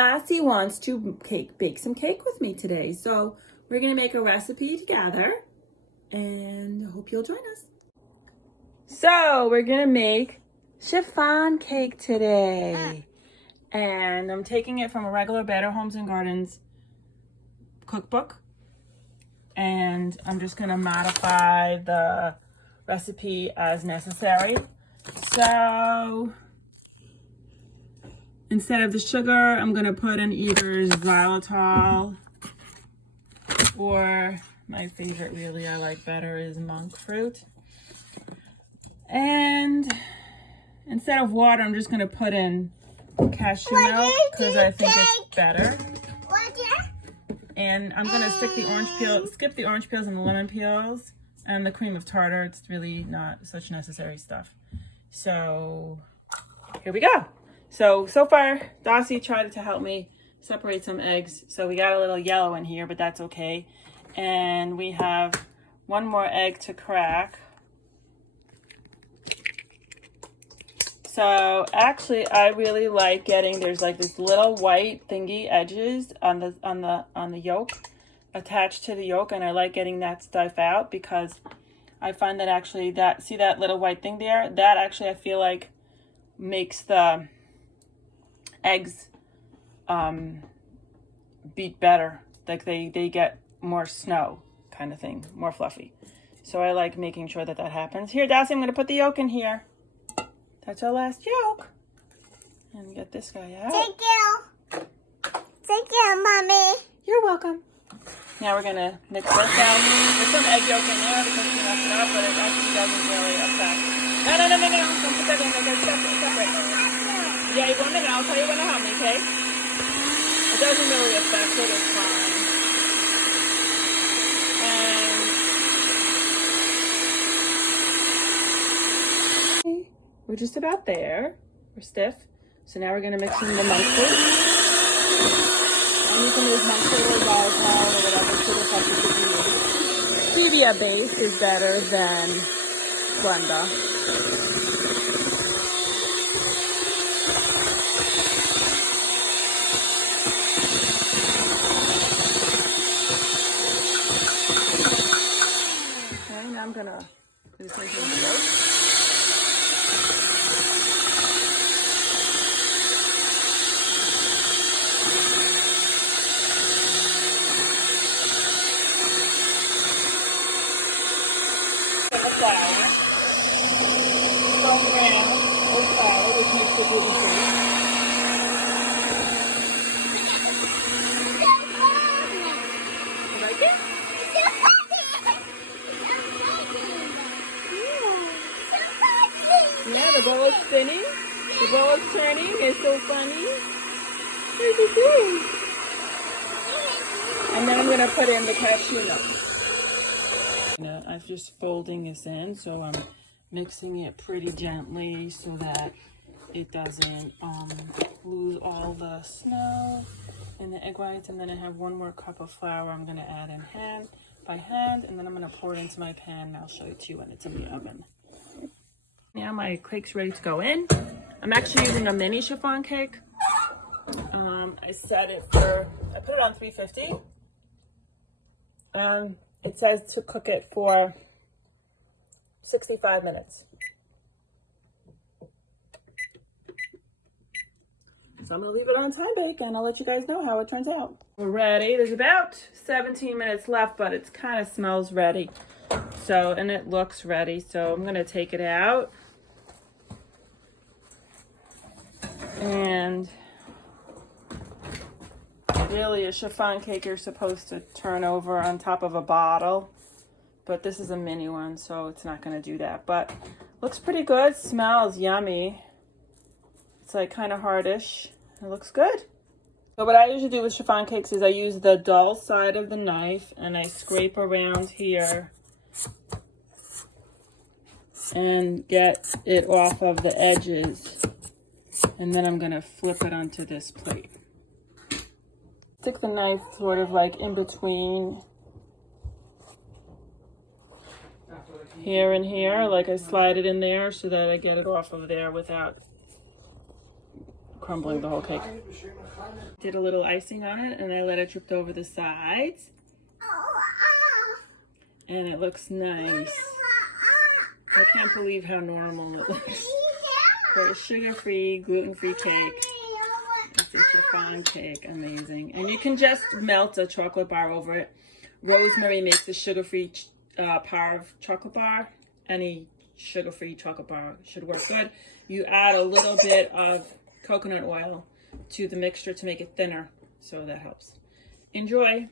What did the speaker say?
Lassie wants to bake some cake with me today. So we're gonna make a recipe together and I hope you'll join us. So we're gonna make chiffon cake today. And I'm taking it from a regular Better Homes and Gardens cookbook. And I'm just gonna modify the recipe as necessary. So instead of the sugar, I'm gonna put in either xylitol or my favorite really I like better is monk fruit. And instead of water, I'm just gonna put in cashew milk because I think it's better. And I'm gonna skip the orange peels and the lemon peels and the cream of tartar. It's really not such necessary stuff. So here we go. So far, Dossie tried to help me separate some eggs. So we got a little yellow in here, but that's okay. And we have one more egg to crack. So actually, I really like there's like this little white thingy edges on the yolk attached to the yolk, and I like getting that stuff out because I find that actually see that little white thing there? That actually I feel like makes the eggs beat better. Like they get more snow kind of thing, more fluffy. So I like making sure that happens. Here, Dossie, I'm gonna put the yolk in here. That's our last yolk. And get this guy out. Thank you. Thank you, Mommy. You're welcome. Now we're gonna mix this out. There's some egg yolk in there because we messed it up, but it actually doesn't really affect. No. Don't put that in there. That's separate. Yeah, you want to know? I'll tell you when to help me, okay? It doesn't really affect it. It's fine. And we're just about there. We're stiff. So now we're gonna mix in the monk fruit. And you can use monk fruit or xylitol or whatever sugar substitute you use. Stevia base is better than Splenda. Okay, now I'm gonna put this into the yolk. Yeah, the ball is spinning. The ball is turning. It's so funny. Look at this. And then I'm going to put in the cashew nut. I'm just folding this in, so I'm mixing it pretty gently so that it doesn't lose all the snow and the egg whites. And then I have one more cup of flour I'm going to add in by hand, and then I'm going to pour it into my pan, and I'll show it to you when it's in the oven. Now my cake's ready to go in. I'm actually using a mini chiffon cake. I put it on 350. It says to cook it for 65 minutes. So I'm gonna leave it on time bake and I'll let you guys know how it turns out. We're ready. There's about 17 minutes left, but it kind of smells ready. So, and it looks ready. So I'm gonna take it out. And really a chiffon cake you're supposed to turn over on top of a bottle. But this is a mini one, so it's not gonna do that. But looks pretty good, smells yummy. It's like kind of hardish. It looks good. So what I usually do with chiffon cakes is I use the dull side of the knife and I scrape around here and get it off of the edges. And then I'm gonna flip it onto this plate. Stick the knife sort of like in between here and here, like I slide it in there so that I get it off of there without crumbling the whole cake. Did a little icing on it, and I let it drip over the sides. And it looks nice. I can't believe how normal it looks. For a sugar-free, gluten-free cake. It's a chiffon cake, amazing. And you can just melt a chocolate bar over it. Rosemary makes a sugar-free power of chocolate bar. Any sugar-free chocolate bar should work good. You add a little bit of coconut oil to the mixture to make it thinner, so that helps. Enjoy.